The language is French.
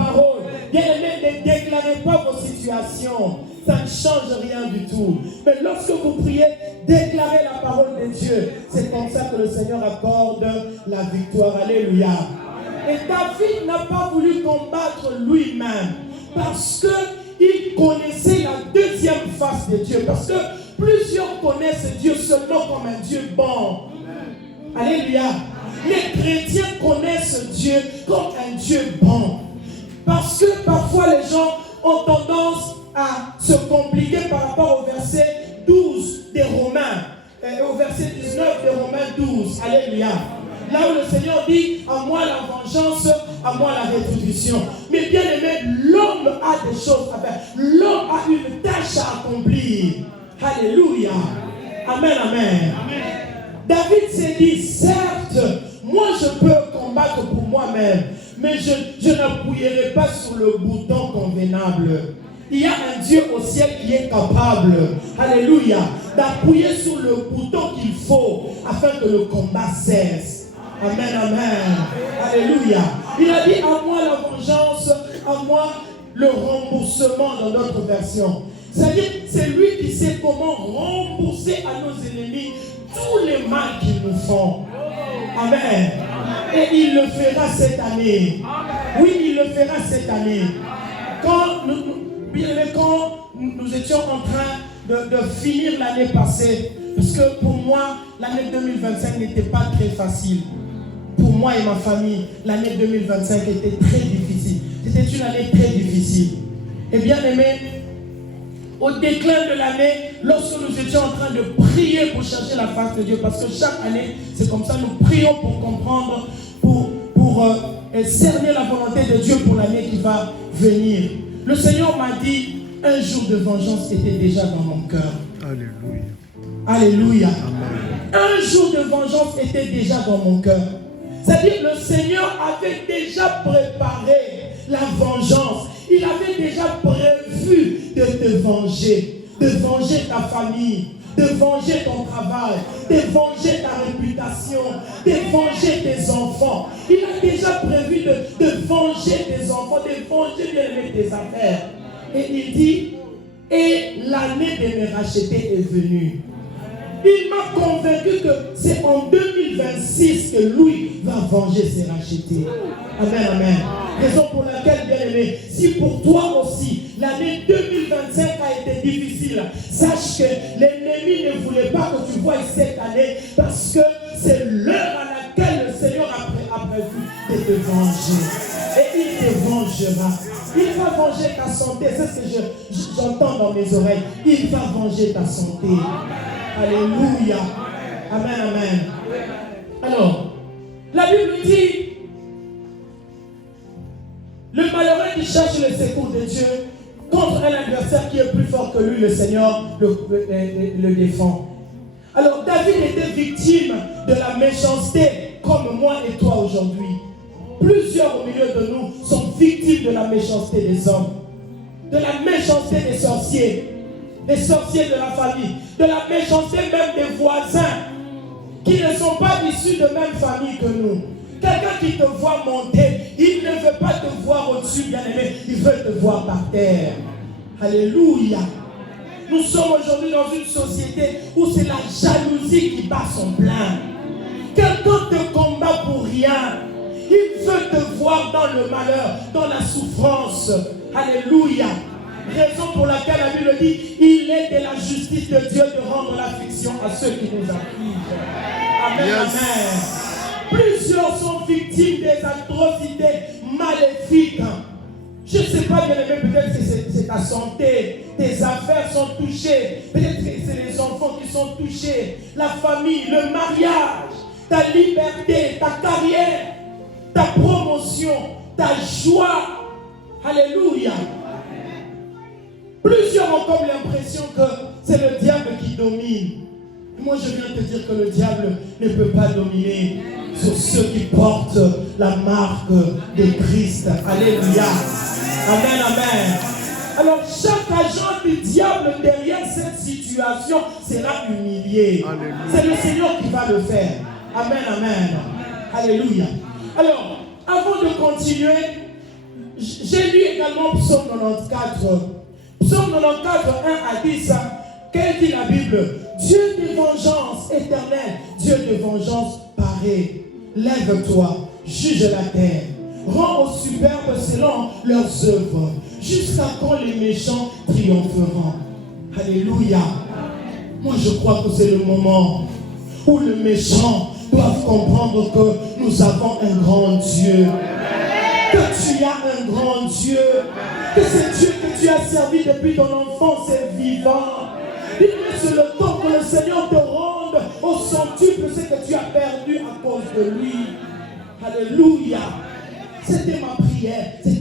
parole. Bien-aimés, ne déclarez pas vos situations. Ça ne change rien du tout. Mais lorsque vous priez, déclarez la parole de Dieu. C'est comme ça que le Seigneur accorde la victoire. Alléluia. Et David n'a pas voulu combattre lui-même parce qu'il connaissait la deuxième face de Dieu. Parce que plusieurs connaissent Dieu seulement comme un Dieu bon. Alléluia. Les chrétiens connaissent Dieu comme un Dieu bon. Parce que parfois les gens ont tendance à se compliquer par rapport au verset 12 des Romains. Au verset 19 des Romains 12. Alléluia. Là où le Seigneur dit, à moi la vengeance, à moi la rétribution. Mais bien aimé, l'homme a des choses à faire. L'homme a une tâche à accomplir. Alléluia. Amen, amen. David s'est dit, certes, moi je peux combattre pour moi-même, mais je n'appuierai pas sur le bouton convenable. Il y a un Dieu au ciel qui est capable, alléluia, d'appuyer sur le bouton qu'il faut afin que le combat cesse. Amen, amen. Alléluia. Il a dit, à moi la vengeance, à moi le remboursement dans notre version. C'est-à-dire, c'est lui qui sait comment rembourser à nos ennemis tous les mal qu'ils nous font. Amen. Et il le fera cette année. Oui, il le fera cette année. Quand nous étions en train de finir l'année passée, parce que pour moi, l'année 2025 n'était pas très facile. Pour moi et ma famille, l'année 2025 était très difficile. C'était une année très difficile. Et bien aimé, au déclin de l'année, lorsque nous étions en train de prier pour chercher la face de Dieu, parce que chaque année, c'est comme ça, nous prions pour comprendre, pour cerner la volonté de Dieu pour l'année qui va venir. Le Seigneur m'a dit, un jour de vengeance était déjà dans mon cœur. Alléluia. Alléluia. Amen. Un jour de vengeance était déjà dans mon cœur. C'est-à-dire que le Seigneur avait déjà préparé la vengeance. Il avait déjà prévu de te venger, de venger ta famille, de venger ton travail, de venger ta réputation, de venger tes enfants. Il a déjà prévu de venger tes enfants, de venger tes affaires. Et il dit, et l'année de me racheter est venue. Il m'a convaincu que c'est en 2026 que lui va venger ses rachetés. Amen, amen. Raison pour laquelle, bien aimé, si pour toi aussi, l'année 2025 a été difficile, sache que l'ennemi ne voulait pas que tu voies cette année parce que c'est l'heure à laquelle le Seigneur a prévu de te venger. Et il te vengera. Il va venger ta santé. C'est ce que j'entends dans mes oreilles. Il va venger ta santé. Alléluia. Amen, amen. Alors, la Bible dit, le malheureux qui cherche le secours de Dieu contre un adversaire qui est plus fort que lui, le Seigneur le défend. Alors, David était victime de la méchanceté comme moi et toi aujourd'hui. Plusieurs au milieu de nous sont victimes de la méchanceté des hommes, de la méchanceté des sorciers de la famille, de la méchanceté même des voisins qui ne sont pas issus de même famille que nous. Quelqu'un qui te voit monter, il ne veut pas te voir au-dessus, bien-aimé, il veut te voir par terre. Alléluia. Nous sommes aujourd'hui dans une société où c'est la jalousie qui bat son plein. Quelqu'un te combat pour rien. Il veut te voir dans le malheur, dans la souffrance. Alléluia. Raison pour laquelle la Bible dit, il est de la justice de Dieu de rendre l'affliction à ceux qui nous affligent. Amen, yes. Amen. Plusieurs sont victimes des atrocités maléfiques. Je ne sais pas, bien aimé, peut-être que c'est ta santé, tes affaires sont touchées, peut-être que c'est les enfants qui sont touchés, la famille, le mariage, ta liberté, ta carrière, ta promotion, ta joie. Alléluia. Plusieurs ont comme l'impression que c'est le diable qui domine. Moi, je viens te dire que le diable ne peut pas dominer sur ceux qui portent la marque de Christ. Alléluia. Amen, amen. Alors, chaque agent du diable derrière cette situation sera humilié. Alléluia. C'est le Seigneur qui va le faire. Amen, amen. Alléluia. Alors, avant de continuer, J'ai lu également Psaume 94. Psaume 94, 1 à 10. Qu'est-ce dit la Bible? Dieu de vengeance éternelle, Dieu de vengeance parée. Lève-toi, juge la terre. Rends aux superbes selon leurs œuvres. Jusqu'à quand les méchants triompheront? Alléluia. Moi je crois que c'est le moment où les méchants doivent comprendre que nous avons un grand Dieu. Que tu as un grand Dieu. Que ce Dieu que tu as servi depuis ton enfance est vivant. Dis-moi, c'est le temps que le Seigneur te rende au centuple ce que tu as perdu à cause de lui. Alléluia. C'était ma prière. C'était